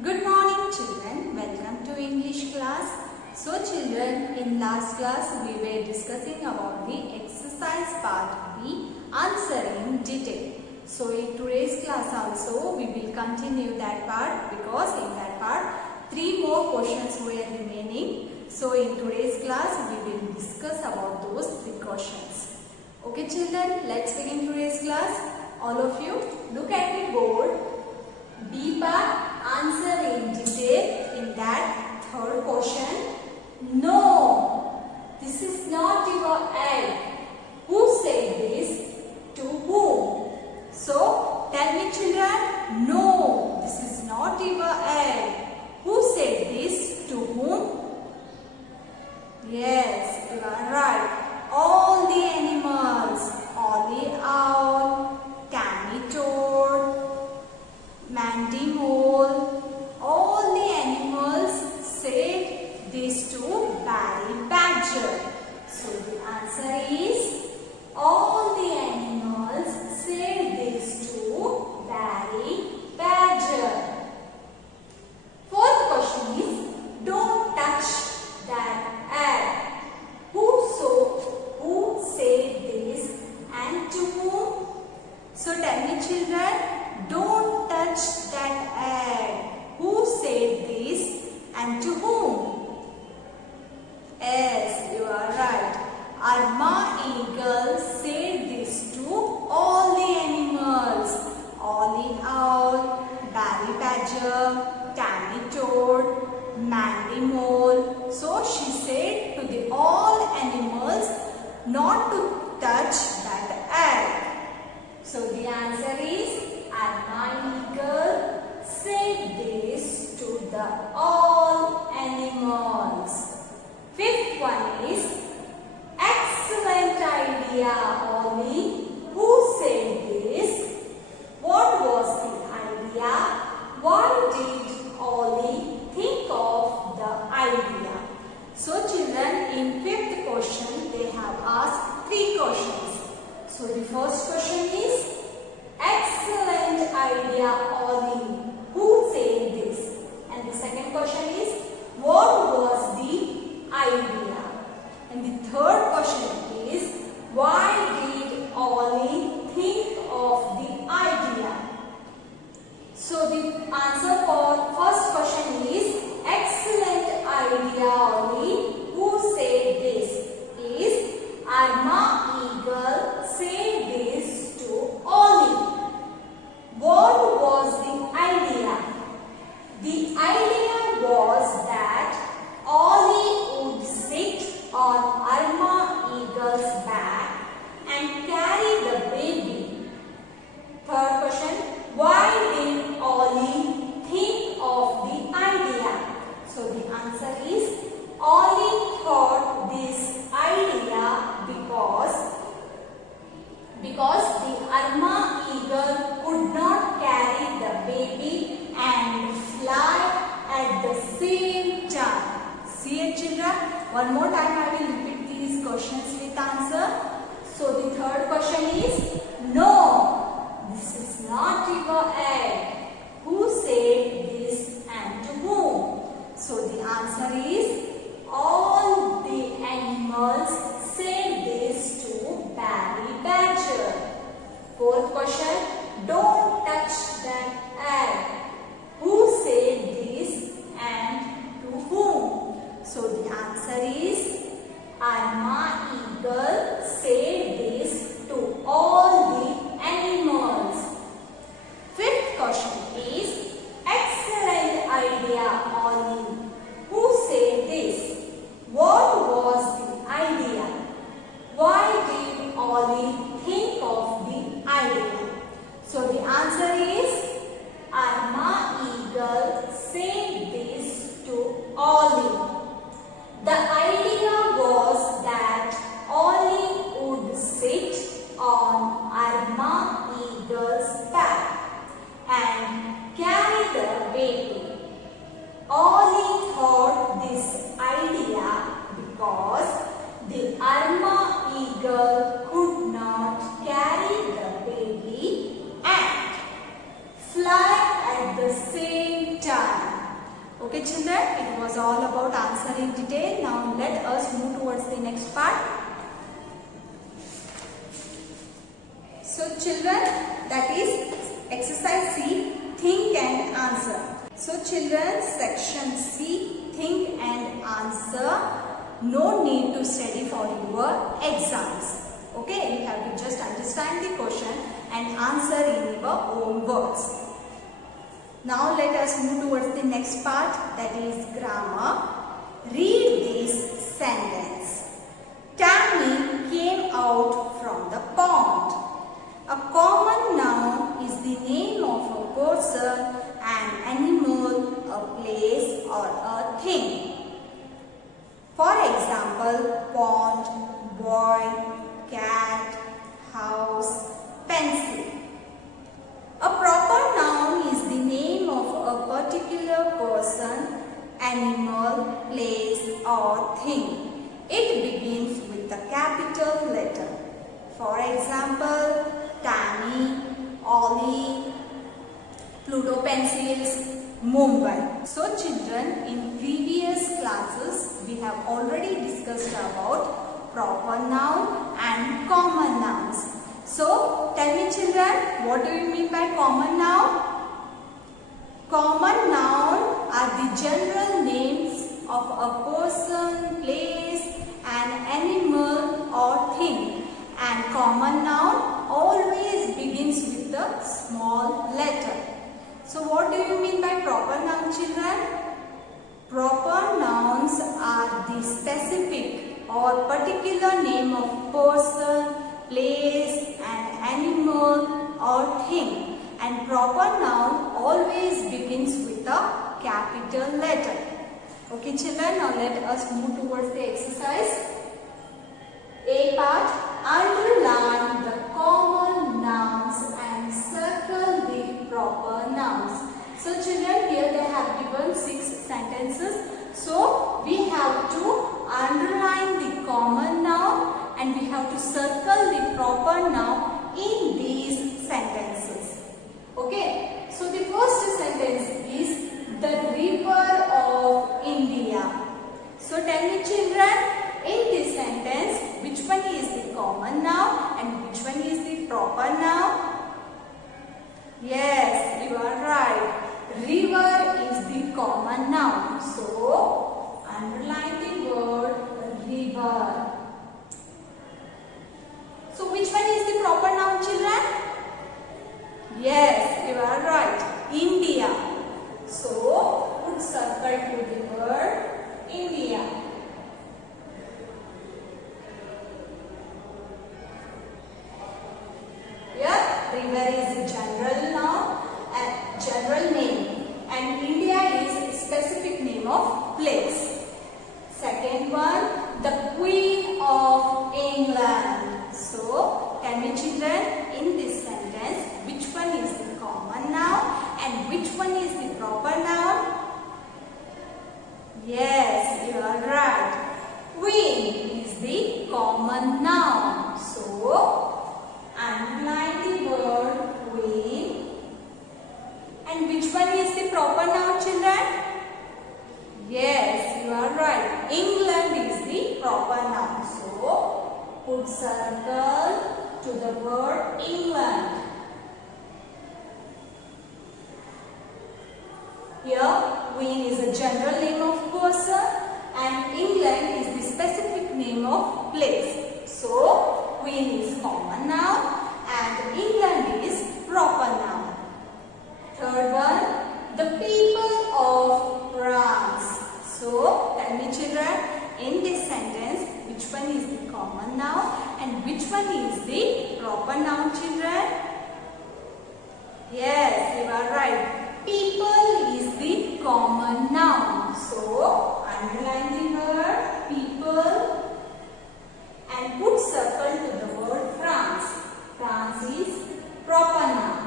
Good morning children, welcome to English class. So children, in last class we were discussing about the exercise part B, answer in detail. So in today's class also we will continue that part because in that part 3 more questions were remaining. So in today's class we will discuss about those 3 questions. Okay children, let's begin today's class. All of you look at the board. B part, answer in detail. In that third question, no, this is not your egg. Who said this? To whom? So tell me children, no, this is not your egg. Who said this? To whom? Yes, you are right. All the animals, Ollie owl, Tammy toad, Mandy mole, all the animals said this to Barry Badger. So the answer is all the animals said this to Barry Badger. Fourth question is, don't touch that egg. Who said this and to whom? So tell me children, don't touch that egg. Who said this and to whom? Yes, you are right. Arma eagle said this to all the animals. Ollie owl, Barry badger, Tammy toad, Mandy mole. So she said to the all animals not to touch that egg. So the answer is Arma eagle said this to the all animals. Fifth one is excellent idea, Ollie. Who said this? What was the idea? Why did Ollie think of the idea? So children, in fifth question they have asked 3 questions. So the first question is excellent idea, Ollie. Who said this? And the second question is what was the idea? And the third question is why did Ollie think of the idea? So the answer for first question is excellent idea, Ollie. Who said this? Is Arma eagle said this to Ollie. What was the idea? The idea was that Ollie would sit on Arma eagle's back and carry the baby. Third question, why did Ollie think of the idea? So the answer is Ollie thought this idea because the Arma eagle could not carry the baby and fly at the same time. See it children? One more time I will repeat these questions with answer. So the third question is, no, this is not your egg. Who said this and to whom? So the answer is all the animals said this to Barry Badger. Fourth question, don't touch that egg. Who said this and to whom? So the answer is Arma eagle said this to all Okay children, it was all about answer in detail. Now let us move towards the next part. So children, that is exercise C, think and answer. So children, section C, think and answer. No need to study for your exams. Okay, you have to just understand the question and answer in your own words. Now let us move towards the next part, that is grammar. Read this sentence. Tammy came out from the pond. A common noun is the name of a person, an animal, a place or a thing. For example, pond, boy, cat, house, pencil. A proper noun is the name of a particular person, animal, place or thing. It begins with a capital letter. For example, Tammy, Ollie, Pluto pencils, Mumbai. So children, in previous classes we have already discussed about proper noun and common nouns. So tell me children, what do you mean by common noun? Common noun are the general names of a person, place, an animal or thing. And common noun always begins with the small letter. So what do you mean by proper noun children? Proper nouns are the specific or particular name of person, place, an animal or thing. And proper noun always begins with a capital letter. Okay children, now let us move towards the exercise. A part, underline the common nouns and circle the proper nouns. So children, here they have given 6 sentences. So we have to underline the common noun and we have to circle the proper noun in these sentences. Okay, so the first sentence is the river of India. So tell me children, in this sentence, which one is the common noun and which one is the proper noun? Yes, you are right. River is the common noun. So, underline the word river. So, which one is the proper noun children? Yes, you are right. India. So, put circle to the word India. River is a general noun, a general name, and India is a specific name of place. Second one, the Queen of England. So, tell me children, in this sentence, which one is the common noun and which one is the proper noun? Yes, you are right. Queen is the common noun. So, underline the word queen. And which one is the proper noun children? Yes, you are right. England is the proper noun. So, put circle to the word England. Here, queen is a general name of person and England is the specific name of place. So, queen is common noun and England is proper noun. Third one, the people of France. So, tell me children, in this sentence, which one is the common noun and which one is the proper noun children? Yes, you are right. People is the common noun. So, underline the word people and put circle to the word France. France is proper noun.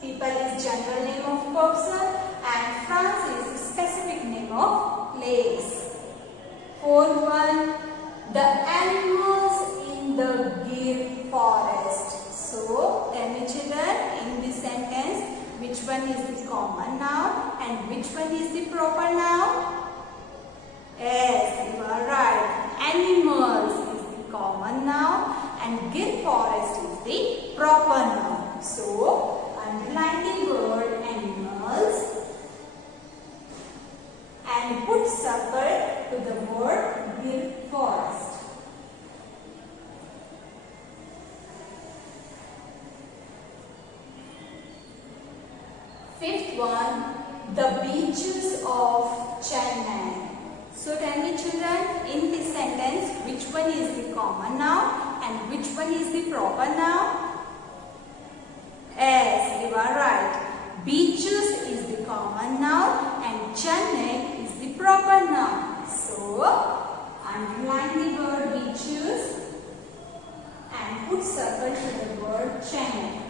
People is general name of person and France is specific name of place. Fourth one, the animals in the Gir forest. So tell me children, in this sentence, which one is the common noun and which one is the proper noun? Yes, you are right. Animals is the common noun and Gir forest is the proper noun. So underline the word animals and put circle to the word Gir forest. Fifth one, the beaches of Chennai. So tell me children, in this sentence, which one is the common noun and which one is the proper noun? Yes, you are right. Beaches is the common noun and Chennai is the proper noun. So, underline the word beaches and put circle to the word Chennai.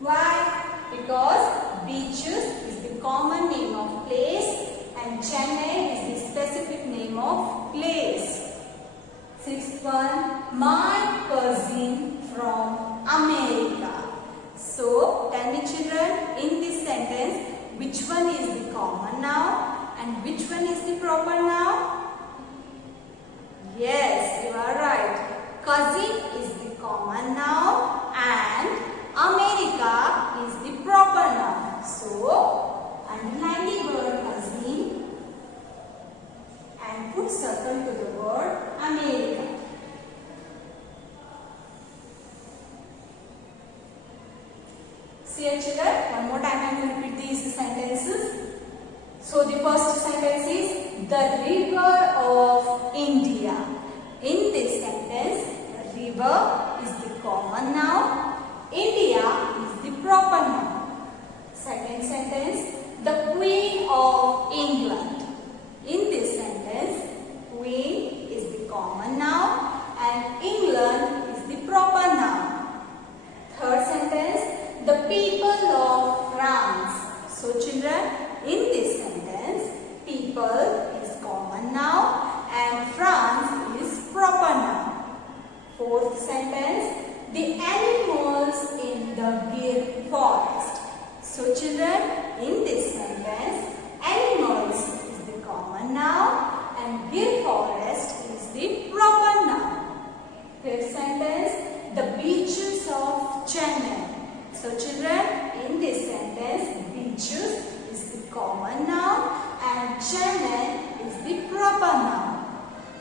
Why? Because beaches is the common name of place and Chennai is the specific name of place. Sixth one, my cousin from America. So, tell me children, in this sentence, which one is the common noun and which one is the proper noun? Yes, you are right. Cousin is the common noun and America is the proper noun. So, underline the word cousin and put circle to the word America. See here children, one more time I will repeat these sentences. So, the first sentence is the river of India. In this sentence, the river is the common noun. India is the proper noun. Second sentence, the Queen of England. In this sentence, Queen is the common noun and England is the proper noun. Third sentence, the people of France. So children, in this sentence, people is common noun and France is proper noun. Fourth sentence, the animals in the Gir forest. So children, in this sentence, animals is the common noun and Gir forest is the proper noun. Fifth sentence, the beaches of Chennai. So children, in this sentence, beaches is the common noun and Chennai is the proper noun.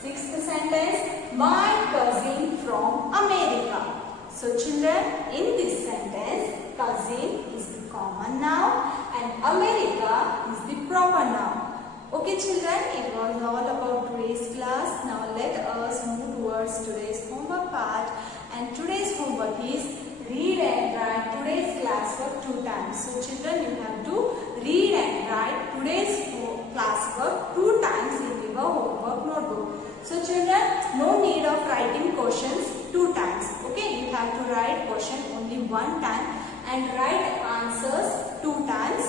Sixth sentence, my cousin from America. So children, in this sentence, cousin is the common noun and America is the proper noun. Okay children, it was all about today's class. Now let us move towards today's homework part. And today's homework is read and write today's class work 2 times. So children, you have to read and write today's class work 2 times in your homework notebook. So children, no need of writing questions 2 times. Okay, you have to write question only 1 time and write answers 2 times.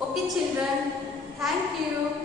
Okay children, thank you.